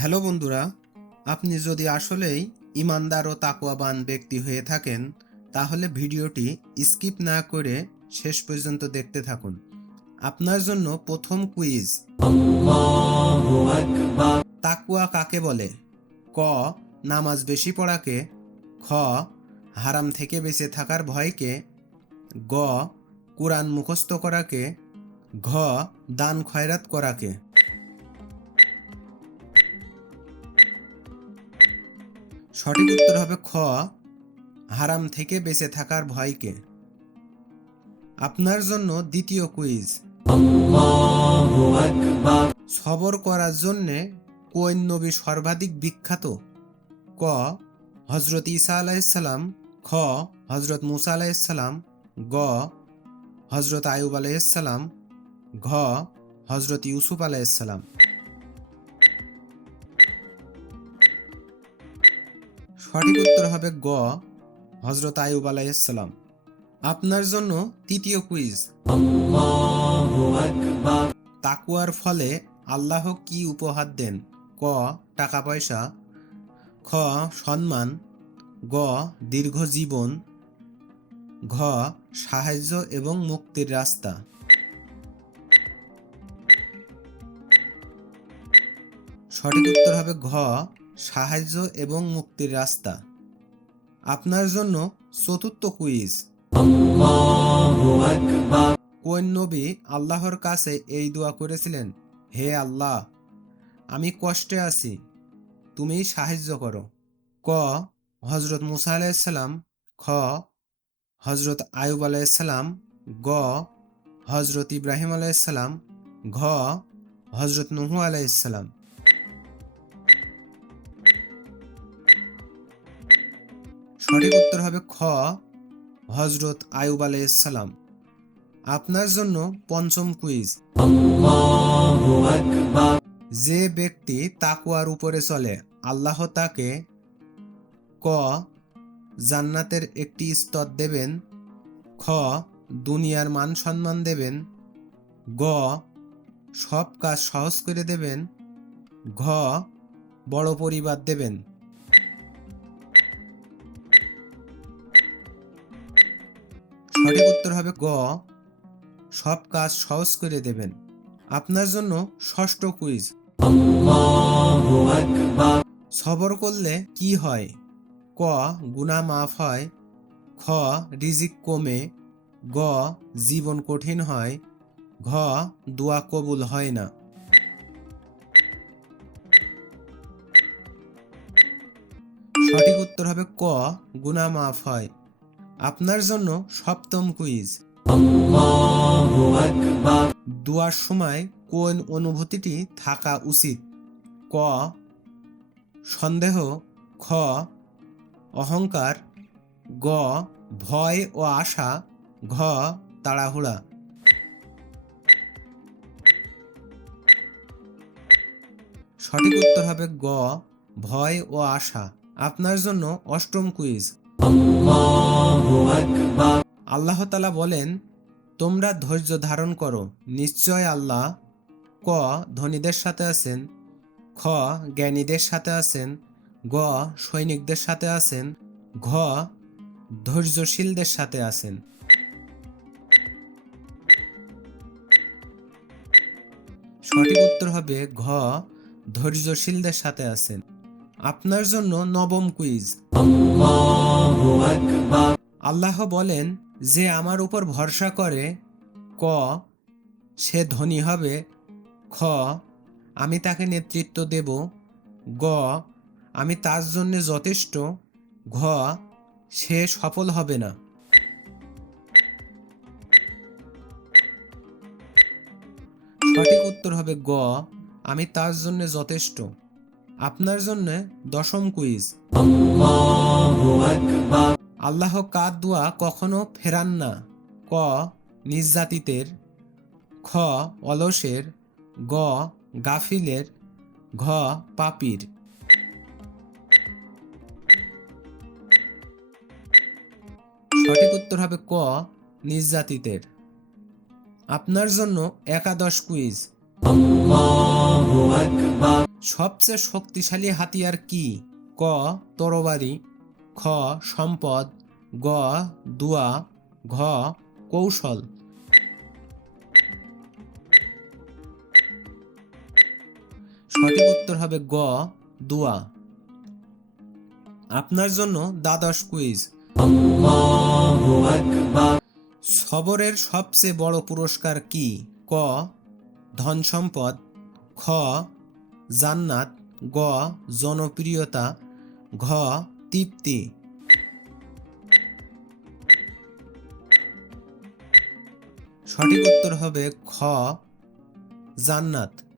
Hello বন্ধুরা, আপনি যদি আসলেই ইমানদার ও তাকওয়াবান ব্যক্তি হয়ে থাকেন তাহলে ভিডিওটি স্কিপ না করে শেষ পর্যন্ত দেখতে থাকুন। আপনার জন্য প্রথম কুইজ। তাকওয়া কাকে বলে? ক. নামাজ বেশি পড়াকে। খ. হারাম থেকে বেঁচে থাকার ভয়কে। গ. কুরআন মুখস্থ করাকে। ঘ. দান খয়রাত করাকে। সঠিক উত্তর হবে খ. হারাম থেকে বেঁচে থাকার ভয়কে। আপনার জন্য দ্বিতীয় কুইজ। সবর করার জন্যে কোন নবী সর্বাধিক বিখ্যাত? ক. হজরত ঈসা আলাইহিসসালাম। খ. হজরত মুসা আলাইহিসসালাম। গ. হজরত আয়ুব আলাইহিসসালাম। ঘ. হজরত ইউসুফ আলাইহিসসালাম। সঠিক উত্তর হবে গ. হজরত আয়ুব আলাইহিসসালাম। আপনার জন্য তৃতীয় কুইজ। তাকওয়ার ফলে আল্লাহ কি উপহার দেন? ক. টাকা পয়সা। খ. সম্মান। গ. দীর্ঘ জীবন। ঘ. সাহায্য এবং মুক্তির রাস্তা। সঠিক উত্তর হবে ঘ. সাহায্য এবং মুক্তির রাস্তা। আপনার জন্য চতুর্থ কুইজ। কোন নবী আল্লাহর কাছে এই দোয়া করেছিলেন? হে আল্লাহ, আমি কষ্টে আছি, তুমি সাহায্য করো। ক. হজরত মুসা আলাইহিসসালাম। খ. হজরত আয়ুব আলাইহিসসালাম। গ. হজরত ইব্রাহিম আলাইহিসসালাম। ঘ. হজরত নূহ আলাইহিসসালাম। সঠিক উত্তর হবে খ. হজরত আয়ুব আলাইহিসসালাম। আপনার জন্য পঞ্চম কুইজ। যে ব্যক্তি তাকওয়ার উপরে চলে আল্লাহ তাকে ক. জান্নাতের একটি স্তর দেবেন। খ. দুনিয়ার মান সম্মান দেবেন। গ. সব কাজ সহজ করে দেবেন। ঘ. বড় পরিবার দেবেন। সঠিক উত্তর হবে গ. সব কাজ সহজ করে দেবেন। আপনার জন্য ষষ্ঠ কুইজ। সবর করলে কি হয়? ক. গুনাহ মাফ হয়। খ. রিজিক কমে। গ. জীবন কঠিন হয়। ঘ. দোয়া কবুল হয় না। সঠিক উত্তর হবে ক. গুনাহ মাফ হয়। আপনার জন্য সপ্তম কুইজ। দোয়ার সময় কোন অনুভূতিটি থাকা উচিত? ক. সন্দেহ। খ. অহংকার। গ. ভয় ও আশা। ঘ. তাড়াহুড়া। সঠিক উত্তর হবে গ. ভয় ও আশা। আপনার জন্য অষ্টম কুইজ। আল্লাহ তাআলা বলেন, তোমরা ধৈর্য ধারণ করো, নিশ্চয় আল্লাহ ক. ধনীদের সাথে আছেন। খ. জ্ঞানীদের সাথে আছেন। গ. সৈনিকদের সাথে আছেন। ঘ. ধৈর্যশীলদের সাথে আছেন। সঠিক উত্তর হবে ঘ. ধৈর্যশীলদের সাথে আছেন। আপনার জন্য নবম কুইজ। আল্লাহ বলেন, যে আমার উপর ভরসা করে ক. সে ধনী হবে। খ. আমি তাকে নেতৃত্ব দেব। গ. আমি তার জন্য যথেষ্ট। ঘ. সে সফল হবে না। সঠিক উত্তর হবে গ. আমি তার জন্য যথেষ্ট। আপনার জন্য দশম কুইজ। আল্লাহ কার দোয়া কখনো ফেরান না? ক. নির্যাতিতের। খ. অলসের। গ. গাফিলের। ঘ. পাপীর। সঠিক উত্তর হবে ক. নির্যাতিতের। আপনার জন্য একাদশ কুইজ। সবচেয়ে শক্তিশালী হাতিয়ার কি? ক তরবারি, খ সম্পদ, গ দুয়া, ঘ কৌশল। সঠিক উত্তর হবে গ দুয়া। আপনার জন্য দ্বাদশ কুইজ। সবরের সবচেয়ে বড় পুরস্কার কি? ক ধন সম্পদ, খ জান্নাত, গ জনপ্রিয়তা, ঘ তৃপ্তি। সঠিক উত্তর হবে খ জান্নাত।